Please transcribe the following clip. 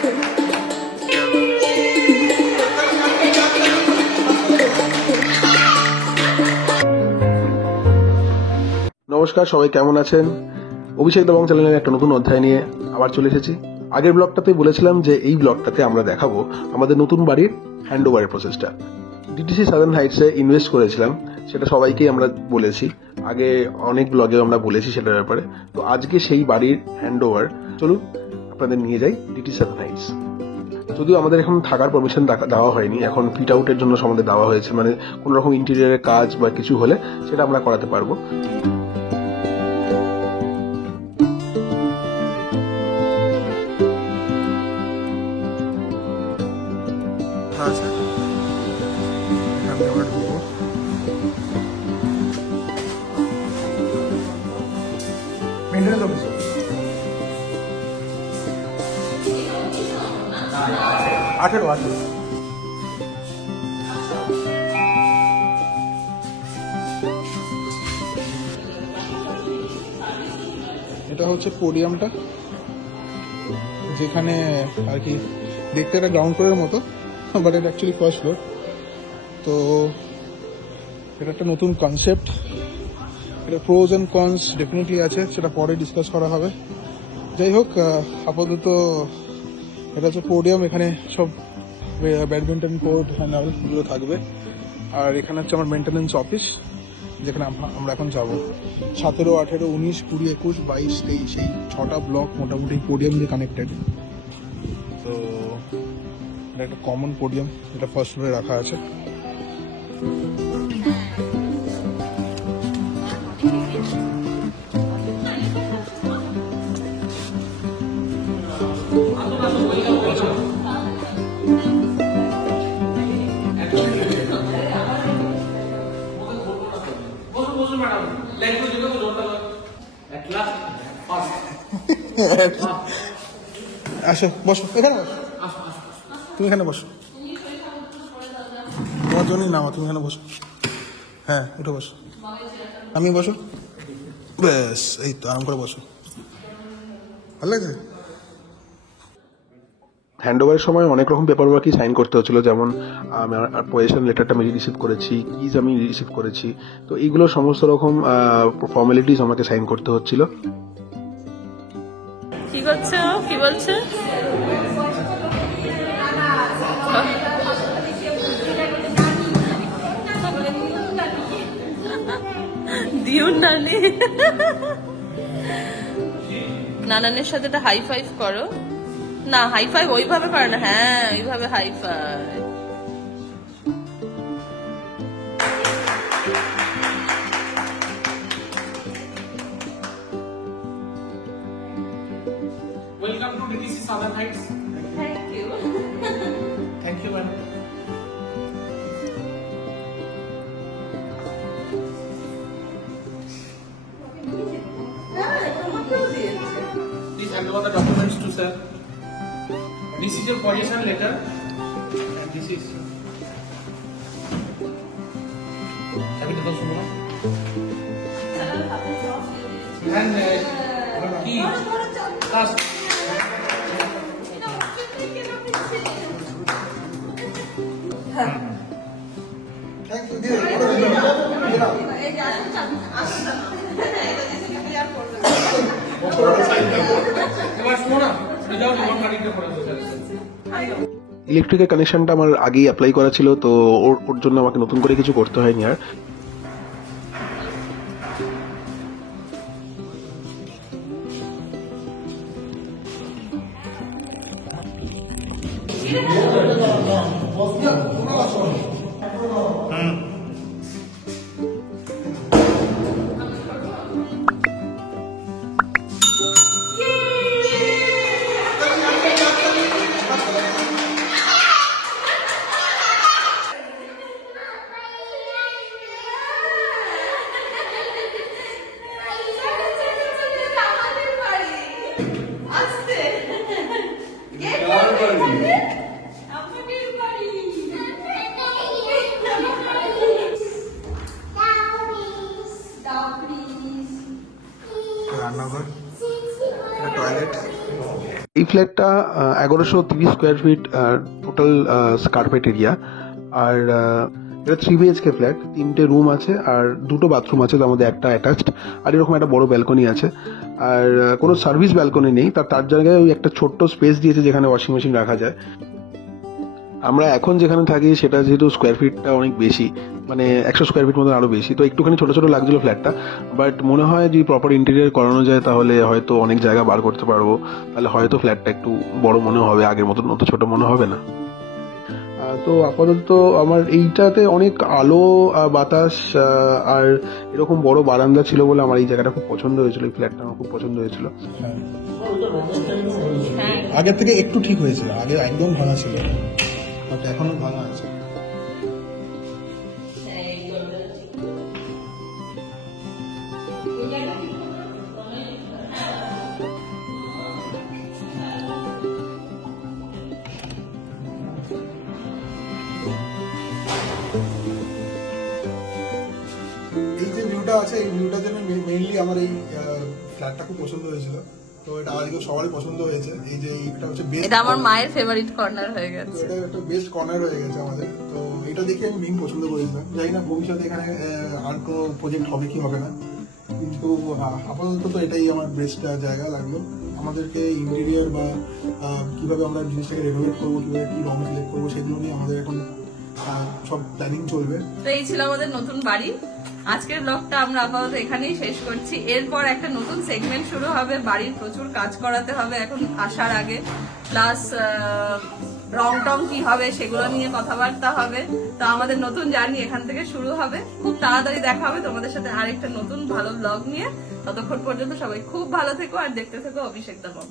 নমস্কার, সবাই কেমন আছেন? অভিষেক দবং চ্যানেলের একটা নতুন অধ্যায় নিয়ে আবার চলে এসেছি। আগের ব্লগটাতে বলেছিলাম যে এই ব্লগটাতে আমরা দেখাবো আমাদের নতুন বাড়ির হ্যান্ডওভারের প্রসেসটা। ডিটিসি সাদার্ন হাইটসে ইনভেস্ট করেছিলাম, সেটা সবাইকেই আমরা বলেছি, আগে অনেক ব্লগে আমরা বলেছি সেটার ব্যাপারে। তো আজকে সেই বাড়ির হ্যান্ডওভার, চলুন আপনাদের নিয়ে যাই ডিটিসি সাদার্ন হাইটস। যদিও আমাদের এখন থাকার পারমিশন দেওয়া হয়নি, এখন ফিট আউটের জন্য আমাদের দেওয়া হয়েছে, মানে কোনো রকম ইন্টেরিয়ারের কাজ বা কিছু হলে সেটা আমরা করাতে পারবো। মেইনটেনেন্স অফিসার 18 এটা হচ্ছে পোডিয়ামটা, যেখানে আর কি দেখতে একটা গ্রাউন্ড ফ্লোরের মতো, বাট এটা অ্যাকচুয়ালি ফার্স্ট ফ্লোর। তো এটা একটা নতুন কনসেপ্ট, এটা প্রোজ অ্যান্ড কনস ডেফিনেটলি আছে, সেটা পরে ডিসকাস করা হবে। যাই হোক, আপাতত এটা হচ্ছে পোডিয়াম, এখানে সব ব্যাডমিন্টন কোর্ট অ্যান্ড অলগুলো থাকবে। আর এখানে হচ্ছে আমার মেনটেন্যান্স অফিস, যেখানে আমরা এখন যাবো। 17, 18, 19, 20, 21, 22, 23 এই 6টা ব্লক মোটামুটি পোডিয়াম দিয়ে কানেক্টেড। তো এটা একটা কমন পোডিয়াম, এটা ফার্স্ট ফ্লোরে রাখা আছে। আসো, বসো, এখানে বসো, তুমি এখানে বসো, তোমার জন্যই নামা, তুমি এখানে বসো। হ্যাঁ, উঠে বসো, আমি বসো, ব্যাস, এই তো আরাম করে বসো। ভালো লাগছে? হ্যান্ডওভারের সময় অনেক রকম পেপার ওয়ার্কই সাইন করতে হচ্ছিল, যেমন আমার পজিশন লেটারটা আমি রিসিভ করেছি, কিজ আমি রিসিভ করেছি। তো এইগুলো সমস্ত রকম ফর্মালিটিস আমাকে সাইন করতে হচ্ছিল। কি করছে ও? কি বলছে? দিউন নানি, নানানের সাথে একটা হাই ফাইভ করো না। হাই ফাইভ ওইভাবে করে না, হ্যাঁ ওইভাবে high five. Welcome to DTC Southern Heights. Thank you. Thank you, madam. Please hand over the documents to sir. This is your position letter, and this is. Happy to know. And key. Last. ইলেকট্রিকের কানেকশনটা আমার আগেই apply করা ছিল, তো ওর জন্য আমাকে নতুন করে কিছু করতে হয়নি আর। ফ্ল্যাটটা 1130 square feet total carpet area. আর এটা 3 BHK ফ্ল্যাট, 3টে রুম আছে আর 2টো বাথরুম আছে, তার মধ্যে একটা অ্যাটাচড, আর এরকম একটা বড় ব্যালকনি আছে। আর কোনো সার্ভিস ব্যালকনি নেই, তার জায়গায় ওই একটা ছোট্ট স্পেস দিয়েছে যেখানে ওয়াশিং মেশিন রাখা যায়। আমরা এখন যেখানে থাকি সেটা যেহেতু স্কোয়ার ফিটটা অনেক বেশি, মানে 100 স্কোয়ার ফিট মতো আরো বেশি, তো একটুখানি ছোট ছোট লাগছিল ফ্ল্যাটটা। বাট মনে হয় যদি প্রপার ইন্টেরিয়ার করানো যায় তাহলে হয়তো অনেক জায়গা বার করতে পারবো, তাহলে হয়তো ফ্ল্যাটটা একটু বড় মনে হবে, আগের মতো অত ছোট মনে হবে না। তো আপাতত আমার এইটাতে অনেক আলো বাতাস আর এরকম বড় বারান্দা ছিল বলে আমার এই জায়গাটা খুব পছন্দ হয়েছিল, এই ফ্ল্যাটটা আমার খুব পছন্দ হয়েছিল। আগের থেকে একটু ঠিক হয়েছিল, আগে একদম ভাঙা ছিল, বাট এখনো ভাঙা আছে। এই যে ভিউটা আছে, এই ভিউটার জন্য মেইনলি আমার এই ফ্ল্যাটটা খুব পছন্দ হয়েছিল, তো এটা আজকে সবারই পছন্দ হয়েছে। এই যে এটা হচ্ছে বেস্ট, এটা আমার মায়ের ফেভারিট কর্নার হয়ে গেছে, এটা একটা বেস্ট কর্নার হয়ে গেছে আমাদের। তো এটা দেখে আমি মেইন পছন্দ করেছিলাম, জানি না ভবিষ্যতে এখানে আর কোনো প্রজেক্ট হবে কি হবে না, কিন্তু আপাতত তো এটাই আমার বেস্ট জায়গা লাগলো। আমাদেরকে ইন্টেরিয়ার বা কিভাবে আমরা জিনিসটাকে রেনোভেট করবো, কিভাবে কি রং সিলেক্ট করবো, সেগুলো নিয়ে আমাদের এখন সব প্ল্যানিং চলবে। তো এই ছিল আমাদের নতুন বাড়ি। আজকের ব্লগটা আমরা আপাতত এখানেই শেষ করছি। এরপর একটা নতুন সেগমেন্ট শুরু হবে, বাড়ির প্রচুর কাজ করাতে হবে এখন আসার আগে, প্লাস রং টং কি হবে সেগুলো নিয়ে কথাবার্তা হবে। তো আমাদের নতুন জার্নি এখান থেকে শুরু হবে, খুব তাড়াতাড়ি দেখা হবে তোমাদের সাথে আরেকটা নতুন ভালো ব্লগ নিয়ে। ততক্ষণ পর্যন্ত সবাই খুব ভালো থেকো আর দেখতে থেকো অভিষেক দা ব্লগ।